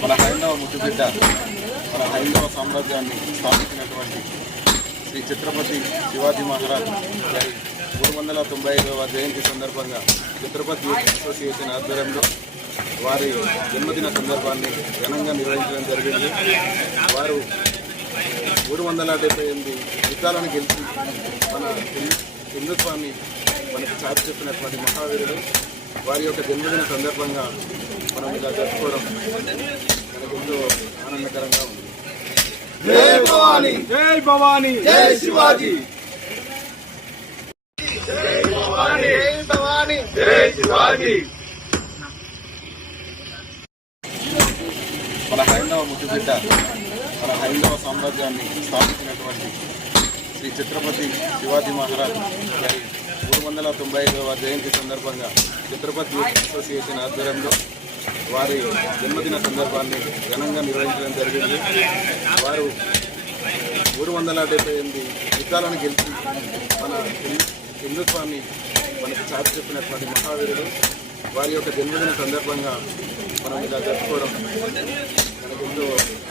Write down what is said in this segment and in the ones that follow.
మన హైందవ ముద్దుబిడ్డ మన హైందవ సామ్రాజ్యాన్ని స్థాపించినటువంటి శ్రీ ఛత్రపతి శివాజీ మహారాజ్ గారి మూడు వందల తొంభై ఐదవ జయంతి సందర్భంగా ఛత్రపతి అసోసియేషన్ ఆధ్వర్యంలో వారి జన్మదిన సందర్భాన్ని ఘనంగా నిర్వహించడం జరిగింది. వారు మూడు వందల డెబ్బై ఎనిమిది యుద్ధాలను గెలిచి మన హిందుత్వాన్ని మనకి చాటి చెప్పినటువంటి మహావీరుడు వారి యొక్క జన్మదిన సందర్భంగా మనం ఇలా జరుపుకోవడం మనకు ఎంతో ఆనందకరంగా ఉంది. జై భవానీ! జై భవానీ! జై శివాజీ! మన హైందవ ముద్దుబిడ్డ మన హైందవ సామ్రాజ్యాన్ని స్థాపించినటువంటి శ్రీ ఛత్రపతి శివాజీ మహారాజ్ గారి మూడు వందల తొంభై ఐదవ జయంతి సందర్భంగా ఛత్రపతి యూత్ అసోసియేషన్ ఆధ్వర్యంలో వారి జన్మదిన సందర్భాన్ని ఘనంగా నిర్వహించడం జరిగింది. వారు మూడు వందల డెబ్బై ఎనిమిది యుద్ధాలను గెలిచి మన హిందుత్వాన్ని మనకు చాటి చెప్పినటువంటి మహావీరుడు. వారి యొక్క జన్మదిన సందర్భంగా మనం ఇలా జరుపుకోవడం మనకు ఎంతో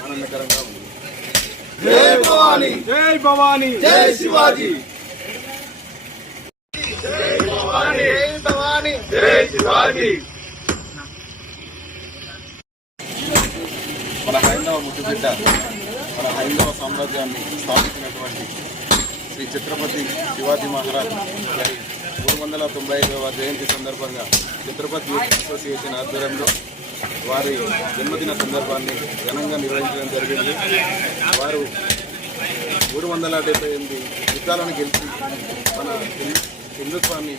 ఆనందకరంగా ఉంది. జై భవానీ. జై భవానీ. జై శివాజీ. మన హైందవ ముద్దుబిడ్డ మన హైందవ సామ్రాజ్యాన్ని స్థాపించినటువంటి శ్రీ ఛత్రపతి శివాజీ మహారాజ్ గారి మూడు వందల తొంభై ఐదవ జయంతి సందర్భంగా ఛత్రపతి యూత్ అసోసియేషన్ ఆధ్వర్యంలో వారి జన్మదిన సందర్భాన్ని ఘనంగా నిర్వహించడం జరిగింది. వారు మూడు వందల డెబ్బై ఎనిమిది యుద్ధాలను గెలిచి మన హిందూ- హిందుత్వాన్ని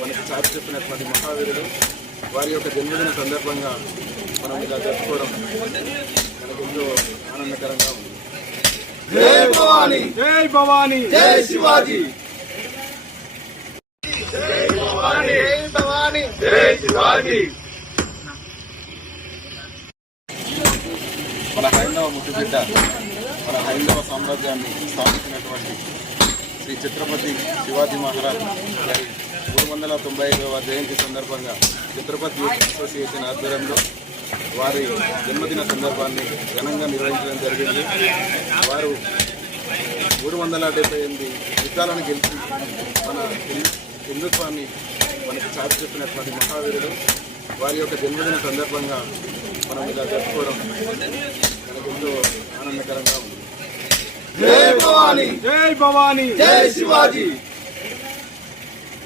మనకి చాటి చెప్పినటువంటి మహావీరుడు వారి యొక్క జన్మదిన సందర్భంగా మనం ఇలా జరుపుకోవడం మనకు ఎంతో ఆనందకరంగా ఉంది. జై భవానీ! జై భవానీ! జై శివాజీ! మన హైందవ ముద్దుబిడ్డ మన హైందవ సామ్రాజ్యాన్ని స్థాపించినటువంటి శ్రీ ఛత్రపతి శివాజీ మహారాజ్ గారి మూడు వందల తొంభై ఐదవ జయంతి సందర్భంగా ఛత్రపతి యూత్ అసోసియేషన్ ఆధ్వర్యంలో వారి జన్మదిన సందర్భాన్ని ఘనంగా నిర్వహించడం జరిగింది. వారు మూడు వందల డెబ్బై ఎనిమిది యుద్ధాలను గెలిచి మన హిందుత్వాన్ని మనకు చాటు చెప్పినటువంటి మహావీరుడు. వారి యొక్క జన్మదిన సందర్భంగా మనం ఇలా జరుపుకోవడం ఎంతో ఆనందకరంగా ఉంది. జై భవానీ. జై భవానీ. జై శివాజీ.